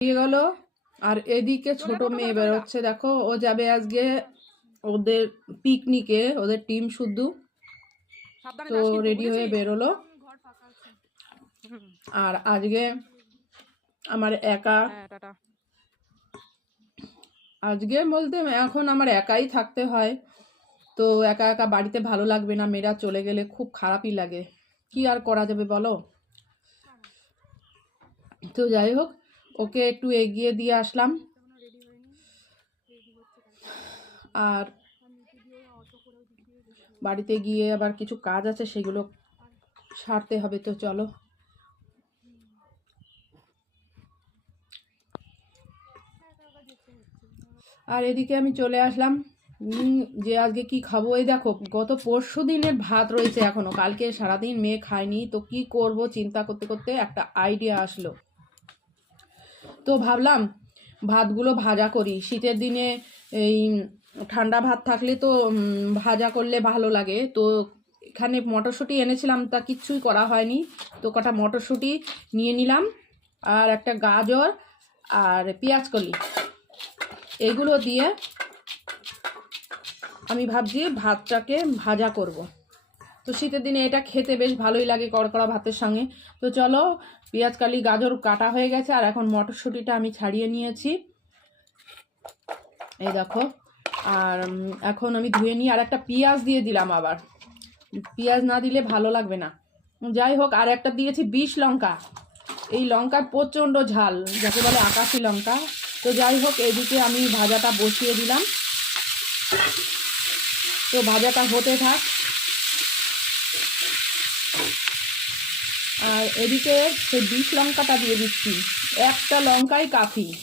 দিয়ে গেল। আর এদিকে ছোট মেয়ে বেরোচ্ছে দেখো। ও যাবে আজকে ওদের পিকনিকে ওদের টিম শুদ্ধ সাবধানে তো রেডি হয়ে বেরোলো। আর আজকে আমার একা। হ্যাঁ আজকে বলতে এখন আমার একাই থাকতে হয়। তো একা একা বাড়িতে ভালো লাগবে না মেয়েরা চলে গেলে খুব খারাপই লাগে। কি আর করা যাবে বলো? তো যাই হোক ওকে একটু এগিয়ে দিয়ে আসলাম। আর বাড়িতে গিয়ে আবার কিছু কাজ আছে, সেগুলো সারতে হবে তো চলো। আর এদিকে আমি চলে আসলাম। যে আজকে কি খাব? এই দেখো, গত পরশু দিনের ভাত রয়েছে এখনও। কালকে সারাদিন মেয়ে খায়নি, তো কি করব চিন্তা করতে করতে একটা আইডিয়া আসলো। তো ভাবলাম ভাতগুলো ভাজা করি। শীতের দিনে এই ঠান্ডা ভাত থাকলে তো ভাজা করলে ভালো লাগে। তো এখানে মটরশুঁটি এনেছিলাম, তা কিচ্ছুই করা হয়নি। তো কটা মটরশুঁটি নিয়ে নিলাম, আর একটা গাজর, আর পেঁয়াজ কলি। এগুলো দিয়ে আমি ভাবছি ভাতটাকে ভাজা করব। তো শীতের দিনে এটা খেতে বেশ ভালোই লাগে কড়কড়া ভাতের সঙ্গে। তো চলো, পেঁয়াজ, কালি, গাজর কাটা হয়ে গেছে, আর এখন মটরশুঁটিটা আমি ছাড়িয়ে নিয়েছি। এই দেখো, আর এখন আমি ধুয়ে নিই আর একটা পেঁয়াজ দিয়ে দিলাম আবার। পেঁয়াজ না দিলে ভালো লাগবে না। যাই হোক, আর একটা দিয়েছি বিষ লঙ্কা। এই লঙ্কার প্রচণ্ড ঝাল, যাকে বলে আকাশি লঙ্কা। তো যাই হোক, এদিকে আমি ভাজাটা বসিয়ে দিলাম। তো ভাজাটা হতে থাক আর এদিকে সেই বিষ লঙ্কাটা দিয়ে দিচ্ছি। একটা লঙ্কাই কাফি।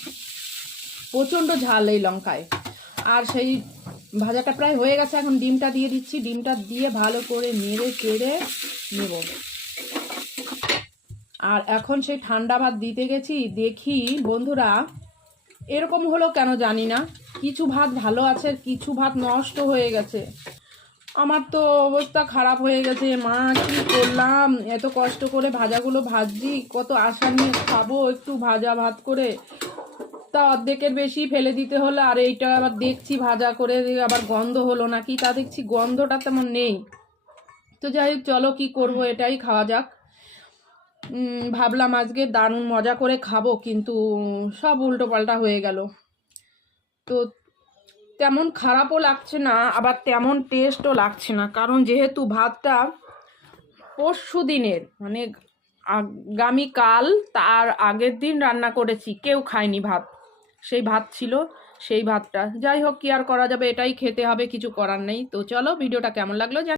প্রচণ্ড ঝাল এই লঙ্কায়। আর সেই ভাজাটা প্রায় হয়ে গেছে, এখন ডিমটা দিয়ে দিচ্ছি। ডিমটা দিয়ে ভালো করে নেড়ে চেড়ে নেব। আর এখন সেই ঠান্ডা ভাত দিতে গেছি। দেখি বন্ধুরা, এরকম হলো কেন জানি না। কিছু ভাত ভালো আছে, কিছু ভাত নষ্ট হয়ে গেছে। আমার তো অবস্থা খারাপ হয়ে গেছে। মা, কি করলাম? এত কষ্ট করে ভাজাগুলো ভাজছি, কত আশা নিয়ে খাব একটু ভাজা ভাত করে। তা অর্ধেকের বেশি ফেলে দিতে হলো, আর এইটা আবার দেখছি ভাজা করে আবার গন্ধ হলো নাকি, তা দেখছি গন্ধটা তেমন নেই। তো যাই হোক, চলো কী করব, এটাই খাওয়া যাক। ভাবলাম আজকে দারুণ মজা করে খাব, কিন্তু সব উল্টো পাল্টা হয়ে গেল। তো তেমন খারাপও লাগছে না, আবার তেমন টেস্টও লাগছে না। কারণ যেহেতু ভাতটা পরশু দিনের মানে আগামীকাল তার আগের দিন রান্না করেছি, কেউ খায়নি ভাত। সেই ভাত ছিল, সেই ভাতটা। যাই হোক, কি আর করা যাবে, এটাই খেতে হবে, কিছু করার নেই। তো চলো, ভিডিওটা কেমন লাগল